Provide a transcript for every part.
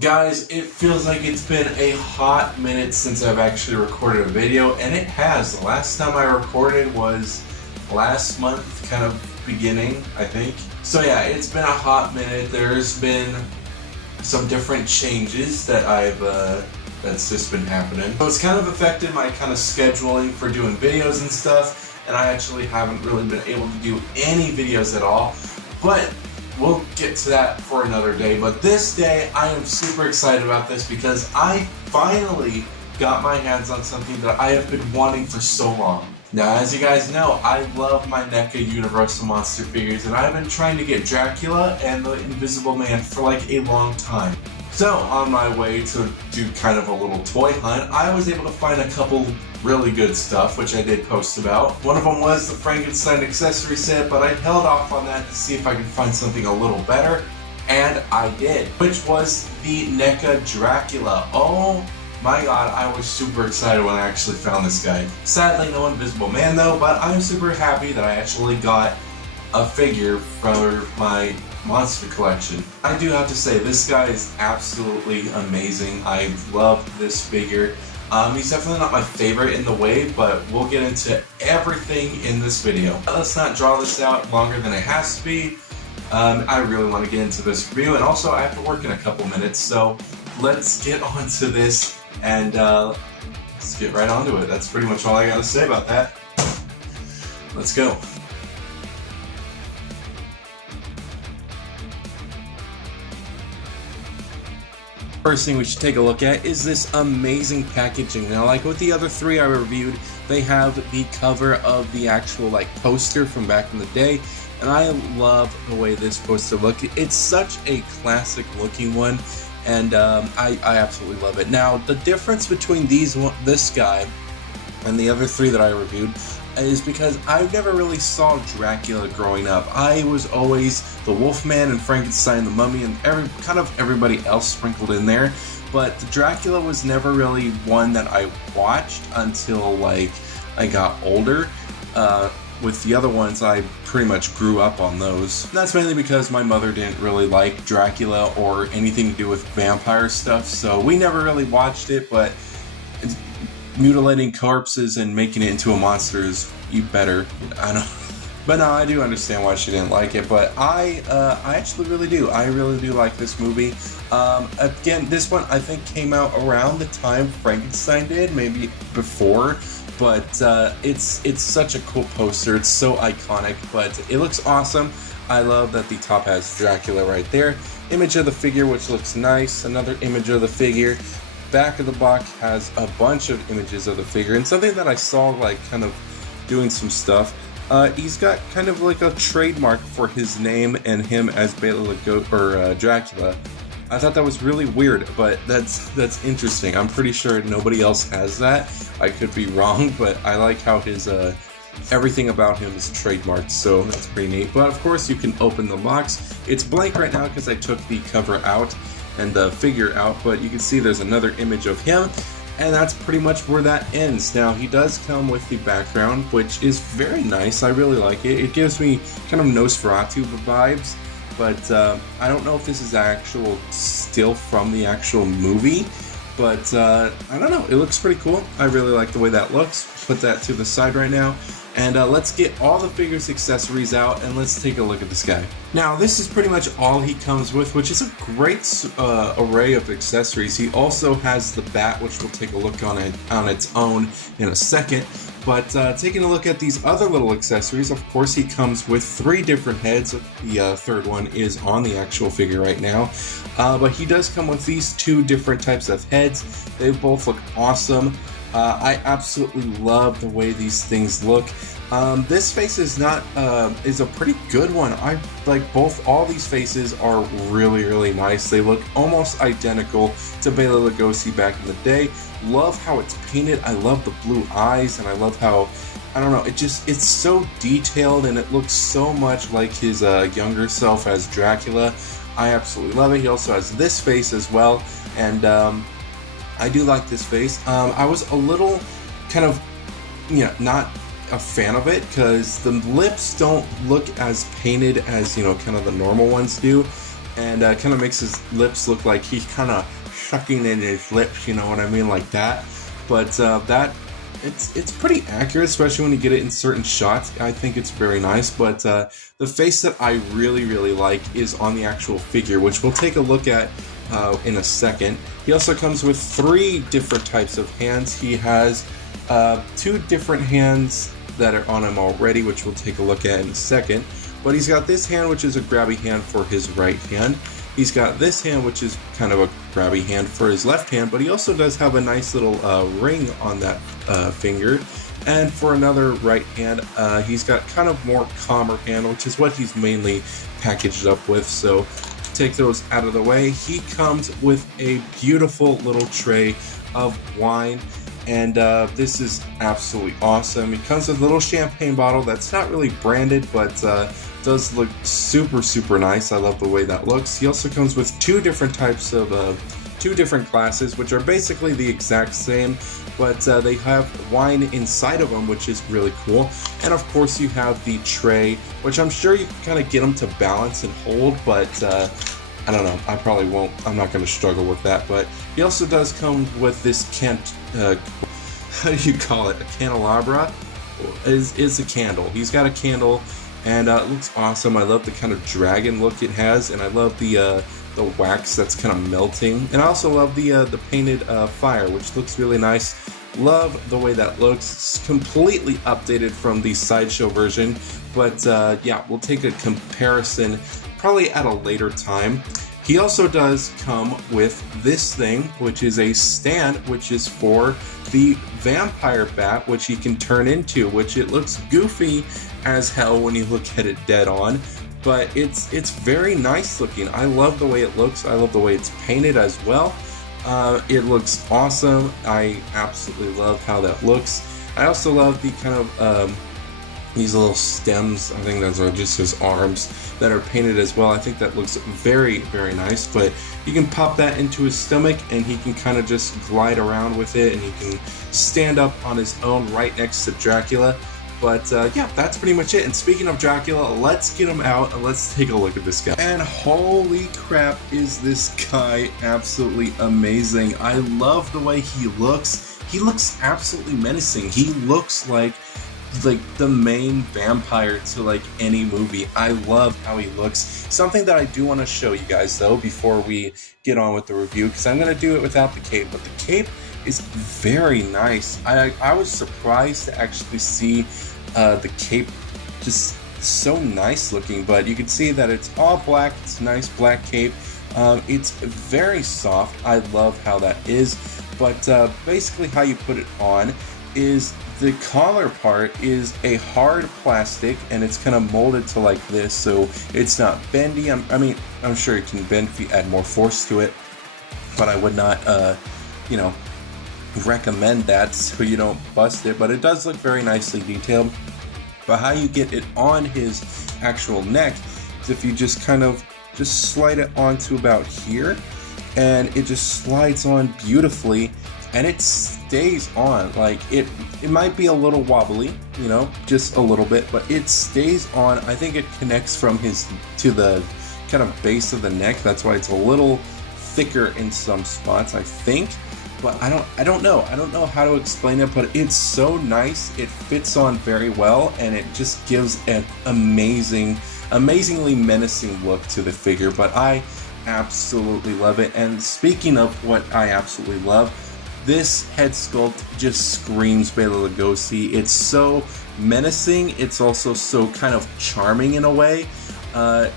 Guys, it feels like it's been a hot minute since I've actually recorded a video, and it has. The last time I recorded was last month, kind of beginning, I think. So yeah, it's been a hot minute. There's been some different changes that that's just been happening. So it's kind of affected my kind of scheduling for doing videos and stuff, and I actually haven't really been able to do any videos at all, but we'll get to that for another day. But this day, I am super excited about this because I finally got my hands on something that I have been wanting for so long. Now, as you guys know, I love my NECA Universal Monster figures, and I've been trying to get Dracula and the Invisible Man for like a long time. So, on my way to do kind of a little toy hunt, I was able to find a couple really good stuff, which I did post about. One of them was the Frankenstein accessory set, but I held off on that to see if I could find something a little better, and I did, which was the NECA Dracula. Oh my god, I was super excited when I actually found this guy. Sadly, no Invisible Man though, but I'm super happy that I actually got a figure for my monster collection. I do have to say, this guy is absolutely amazing. I love this figure. He's definitely not my favorite in the wave, but we'll get into everything in this video. Let's not draw this out longer than it has to be. I really want to get into this review, and also I have to work in a couple minutes, so let's get on to this and let's get right onto it. That's pretty much all I gotta say about that. Let's go. First thing we should take a look at is this amazing packaging. Now, like with the other three I reviewed, they have the cover of the actual like poster from back in the day, and I love the way this poster looks. It's such a classic looking one, and I absolutely love it. Now, the difference between this guy and the other three that I reviewed is because I never really saw Dracula growing up. I was always the Wolfman and Frankenstein, the Mummy, and everybody else sprinkled in there. But the Dracula was never really one that I watched until like I got older. With the other ones, I pretty much grew up on those. And that's mainly because my mother didn't really like Dracula or anything to do with vampire stuff, so we never really watched it, but mutilating corpses and making it into a monster is better. I know, but no, I do understand why she didn't like it. But I actually really do. I really do like this movie. Again, this one I think came out around the time Frankenstein did, maybe before. But it's such a cool poster. It's so iconic, but it looks awesome. I love that the top has Dracula right there. Image of the figure, which looks nice. Another image of the figure. Back of the box has a bunch of images of the figure, and something that I saw like kind of doing some stuff. He's got kind of like a trademark for his name and him as Bela Lugosi or Dracula. I thought that was really weird, but that's interesting. I'm pretty sure nobody else has that. I could be wrong, but I like how his everything about him is trademarked, so that's pretty neat. But of course, you can open the box. It's blank right now because I took the cover out and the figure out, but you can see there's another image of him, and that's pretty much where that ends. Now, he does come with the background, which is very nice. I really like it. It gives me kind of Nosferatu vibes, but I don't know if this is actual still from the actual movie, but I don't know. It looks pretty cool. I really like the way that looks. Put that to the side right now. And let's get all the figures accessories out, and let's take a look at this guy. Now, this is pretty much all he comes with, which is a great array of accessories. He also has the bat, which we'll take a look on its own in a second. But taking a look at these other little accessories, of course, he comes with 3 different heads. The third one is on the actual figure right now. But he does come with these 2 different types of heads. They both look awesome. I absolutely love the way these things look. This face is a pretty good one. I like all these faces are really nice. They look almost identical to Bela Lugosi back in the day. Love how it's painted. I love the blue eyes, and I love how, I don't know, it's so detailed, and it looks so much like his younger self as Dracula. I absolutely love it. He also has this face as well, and I do like this face. I was a little kind of, not a fan of it because the lips don't look as painted as, kind of the normal ones do. and kind of makes his lips look like he's kind of sucking in his lips, you know what I mean, like that. But it's pretty accurate, especially when you get it in certain shots. I think it's very nice. But the face that I really like is on the actual figure, which we'll take a look at in a second. He also comes with 3 different types of hands. He has 2 different hands that are on him already, which we'll take a look at in a second. But he's got this hand, which is a grabby hand for his right hand. He's got this hand, which is kind of a grabby hand for his left hand, but he also does have a nice little ring on that finger. And for another right hand, he's got kind of more calmer hand, which is what he's mainly packaged up with. So take those out of the way. He comes with a beautiful little tray of wine, and this is absolutely awesome. He comes with a little champagne bottle that's not really branded, but does look super nice. I love the way that looks. He also comes with 2 different types of 2 different glasses, which are basically the exact same, but they have wine inside of them, which is really cool. And of course you have the tray, which I'm sure you can kind of get them to balance and hold, but I don't know, I probably won't. I'm not going to struggle with that. But he also does come with this how do you call it? A candelabra? Is a candle. He's got a candle, and it looks awesome. I love the kind of dragon look it has, and I love the wax that's kind of melting. And I also love the painted fire, which looks really nice. Love the way that looks. It's completely updated from the Sideshow version, but yeah, we'll take a comparison probably at a later time. He also does come with this thing, which is a stand, which is for the vampire bat, which he can turn into, which it looks goofy as hell when you look at it dead on, but it's very nice looking. I love the way it looks. I love the way it's painted as well. It looks awesome. I absolutely love how that looks. I also love the kind of these little stems, I think those are just his arms, that are painted as well. I think that looks very nice, but you can pop that into his stomach and he can kind of just glide around with it, and he can stand up on his own right next to Dracula. But yeah, that's pretty much it. And speaking of Dracula, let's get him out and let's take a look at this guy. And holy crap, is this guy absolutely amazing. I love the way he looks. He looks absolutely menacing. He looks like the main vampire to like any movie. I love how he looks. Something that I do want to show you guys though before we get on with the review, because I'm going to do it without the cape, but the cape is very nice. I was surprised to actually see the cape just so nice looking, but you can see that it's all black. It's a nice black cape. It's very soft. I love how that is, but basically how you put it on is the collar part is a hard plastic, and it's kind of molded to like this, so it's not bendy. I mean, I'm sure it can bend if you add more force to it, but I would not, you know, recommend that so you don't bust it. But it does look very nicely detailed. But how you get it on his actual neck is if you just kind of just slide it onto about here, and it just slides on beautifully, and it stays on. Like it might be a little wobbly, you know, just a little bit, but it stays on. I think it connects from his to the kind of base of the neck. That's why it's a little thicker in some spots, I think. But I don't know how to explain it, but it's so nice. It fits on very well, and it just gives an amazingly menacing look to the figure. But I absolutely love it. And speaking of what I absolutely love, this head sculpt just screams Bela Lugosi. It's so menacing. It's also so kind of charming in a way.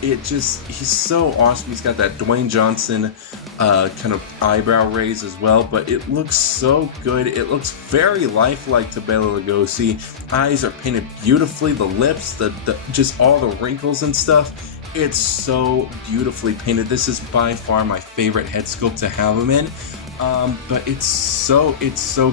He's so awesome. He's got that Dwayne Johnson kind of eyebrow raise as well, but it looks so good. It looks very lifelike to Bela Lugosi. Eyes are painted beautifully. The lips, the just all the wrinkles and stuff. It's so beautifully painted. This is by far my favorite head sculpt to have him in. But it's so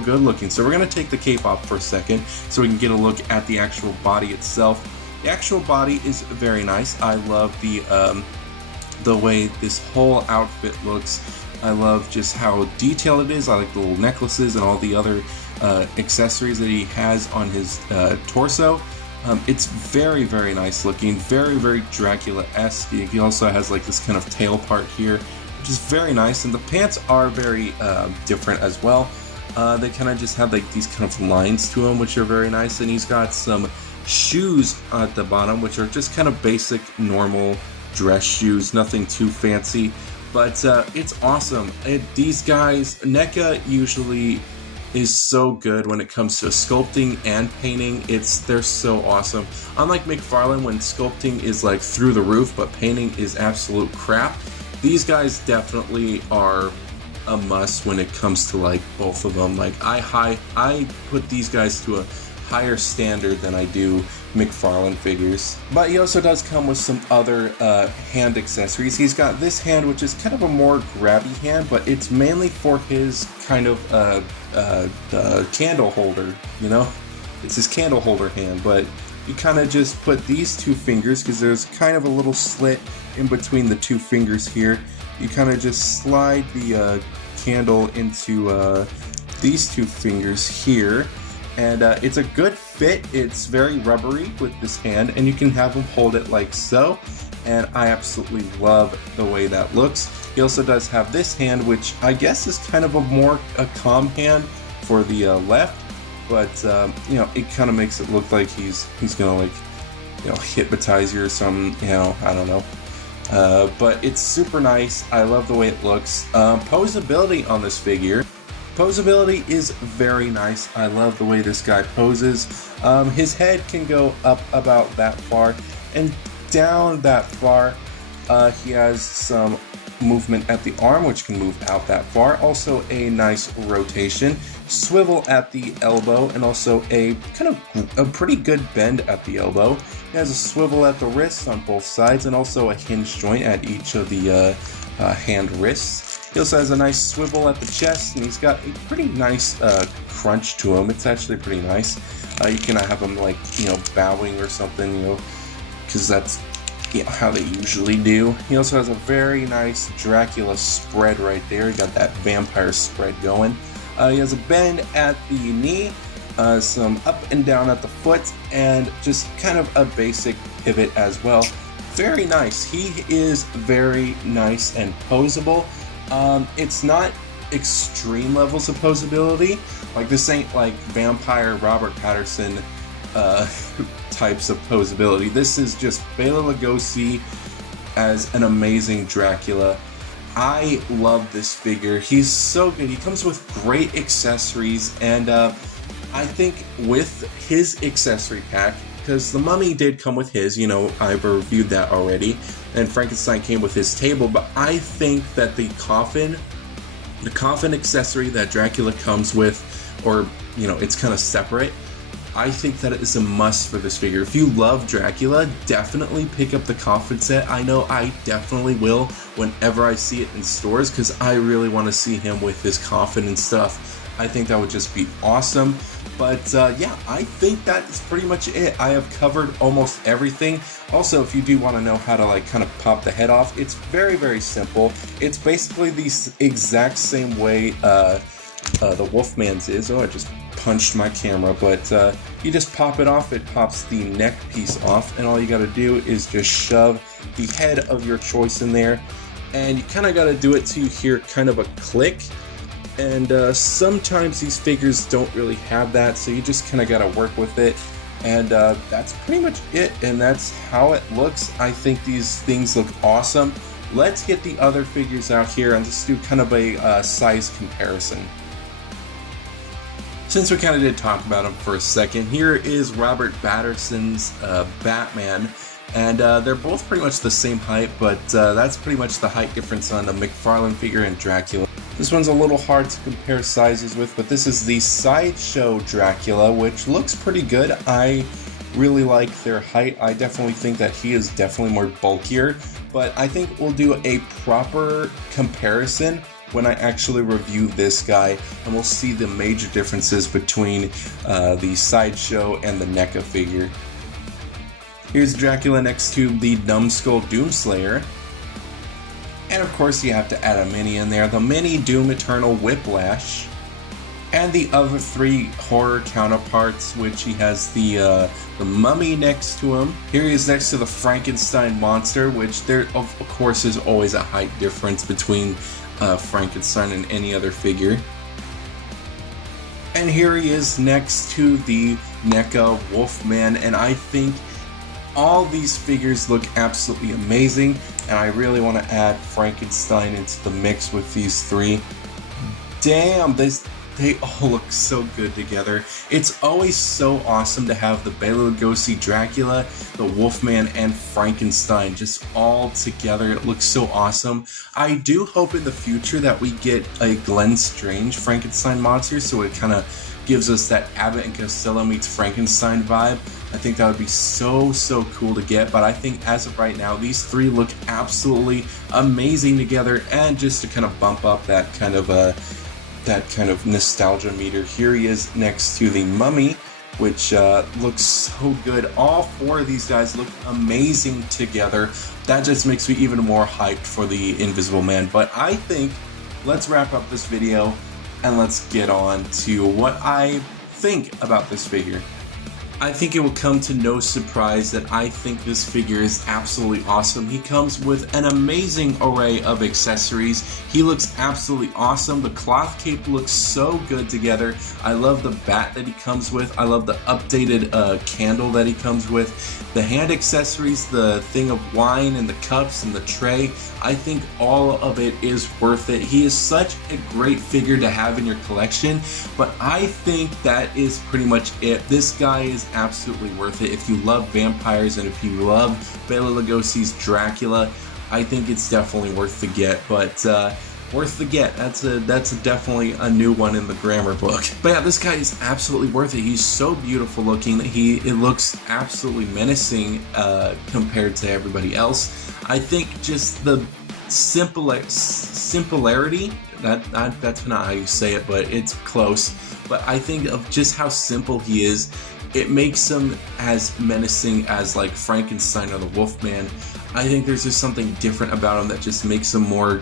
good looking. So we're gonna take the cape off for a second so we can get a look at the actual body itself. The actual body is very nice. I love the way this whole outfit looks. I love just how detailed it is. I like the little necklaces and all the other accessories that he has on his torso. It's very, very nice looking, very, very Dracula-esque. He also has like this kind of tail part here, which is very nice, and the pants are very different as well. They kind of just have like these kind of lines to them, which are very nice, and he's got some shoes at the bottom, which are just kind of basic, normal dress shoes, nothing too fancy, but it's awesome. These guys, NECA usually is so good when it comes to sculpting and painting. They're so awesome. Unlike McFarlane, when sculpting is like through the roof, but painting is absolute crap, these guys definitely are a must when it comes to like both of them. Like I put these guys to a higher standard than I do McFarlane figures. But he also does come with some other hand accessories. He's got this hand, which is kind of a more grabby hand, but it's mainly for his kind of candle holder, you know? It's his candle holder hand, but you kind of just put these two fingers, because there's kind of a little slit in between the two fingers here. You kind of just slide the candle into these two fingers here, and it's a good fit. It's very rubbery with this hand, and you can have him hold it like so, and I absolutely love the way that looks. He also does have this hand, which I guess is kind of a calm hand for the left, but you know, it kind of makes it look like he's gonna, like, you know, hypnotize you or something, you know, I don't know. But it's super nice. I love the way it looks. Posability on this figure. Posability is very nice. I love the way this guy poses. His head can go up about that far and down that far. He has some movement at the arm, which can move out that far. Also a nice rotation, swivel at the elbow, and also a kind of a pretty good bend at the elbow. He has a swivel at the wrists on both sides, and also a hinge joint at each of the hand wrists. He also has a nice swivel at the chest, and he's got a pretty nice crunch to him. It's actually pretty nice. You can have him, like, you know, bowing or something, you know, because that's, you know, how they usually do. He also has a very nice Dracula spread right there. He got that vampire spread going. He has a bend at the knee, some up and down at the foot, and just kind of a basic pivot as well. Very nice. He is very nice and posable. It's not extreme levels of posability. Like, this ain't like vampire Robert Patterson types of posability. This is just Bela Lugosi as an amazing Dracula. I love this figure. He's so good. He comes with great accessories, and I think with his accessory pack, because the Mummy did come with his, you know, I've reviewed that already, and Frankenstein came with his table, but I think that the coffin accessory that Dracula comes with, or, you know, it's kind of separate, I think that it is a must for this figure. If you love Dracula, definitely pick up the coffin set. I know I definitely will whenever I see it in stores, because I really want to see him with his coffin and stuff. I think that would just be awesome. But yeah, I think that is pretty much it. I have covered almost everything. Also, if you do want to know how to, like, kind of pop the head off, it's very, very simple. It's basically the exact same way the Wolfman's is. Oh, I just punched my camera, but you just pop it off. It pops the neck piece off, and all you got to do is just shove the head of your choice in there, and you kind of got to do it to hear kind of a click. And sometimes these figures don't really have that, so you just kind of got to work with it. And that's pretty much it, and that's how it looks. I think these things look awesome. Let's get the other figures out here and just do kind of a size comparison. Since we kind of did talk about him for a second, here is Robert Patterson's Batman. And they're both pretty much the same height, but that's pretty much the height difference on the McFarlane figure and Dracula. This one's a little hard to compare sizes with, but this is the Sideshow Dracula, which looks pretty good. I really like their height. I definitely think that he is definitely more bulkier, but I think we'll do a proper comparison when I actually review this guy, and we'll see the major differences between the Sideshow and the NECA figure. Here's Dracula next to the Numbskull Doomslayer. And of course you have to add a mini in there, the mini Doom Eternal Whiplash. And the other 3 horror counterparts, which he has the mummy next to him. Here he is next to the Frankenstein monster, which there of course is always a height difference between Frankenstein and any other figure. And here he is next to the NECA Wolfman, and I think all these figures look absolutely amazing, and I really want to add Frankenstein into the mix with these 3. Damn, they all look so good together. It's always so awesome to have the Bela Lugosi Dracula, the Wolfman, and Frankenstein just all together. It looks so awesome. I do hope in the future that we get a Glenn Strange Frankenstein monster, so it kind of gives us that Abbott and Costello meets Frankenstein vibe. I think that would be so cool to get, but I think as of right now, these 3 look absolutely amazing together, and just to kind of bump up that kind of nostalgia meter, here he is next to the Mummy, which looks so good. All 4 of these guys look amazing together. That just makes me even more hyped for the Invisible Man. But I think let's wrap up this video and let's get on to what I think about this figure. I think it will come to no surprise that I think this figure is absolutely awesome. He comes with an amazing array of accessories. He looks absolutely awesome. The cloth cape looks so good together. I love the bat that he comes with. I love the updated candle that he comes with. The hand accessories, the thing of wine and the cups and the tray. I think all of it is worth it. He is such a great figure to have in your collection, but I think that is pretty much it. This guy is absolutely worth it. If you love vampires and if you love Bela Lugosi's Dracula, I think it's definitely worth the get. But worth the get. That's definitely a new one in the grammar book. But yeah, this guy is absolutely worth it. He's so beautiful looking. It looks absolutely menacing compared to everybody else. I think just the simplarity, that's not how you say it, but it's close. But I think of just how simple he is, it makes him as menacing as like Frankenstein or the Wolfman. I think there's just something different about him that just makes him more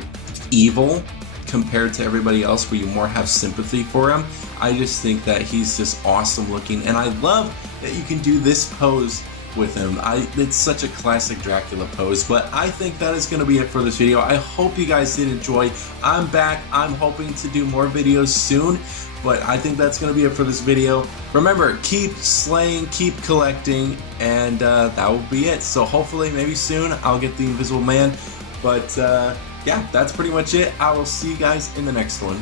evil compared to everybody else, where you more have sympathy for him. I just think that he's just awesome looking, and I love that you can do this pose with him. It's such a classic Dracula pose. But I think that is going to be it for this video. I hope you guys did enjoy. I'm back. I'm hoping to do more videos soon, but I think that's going to be it for this video. Remember, keep slaying, keep collecting, and that will be it. So hopefully, maybe soon, I'll get the Invisible Man. But yeah, that's pretty much it. I will see you guys in the next one.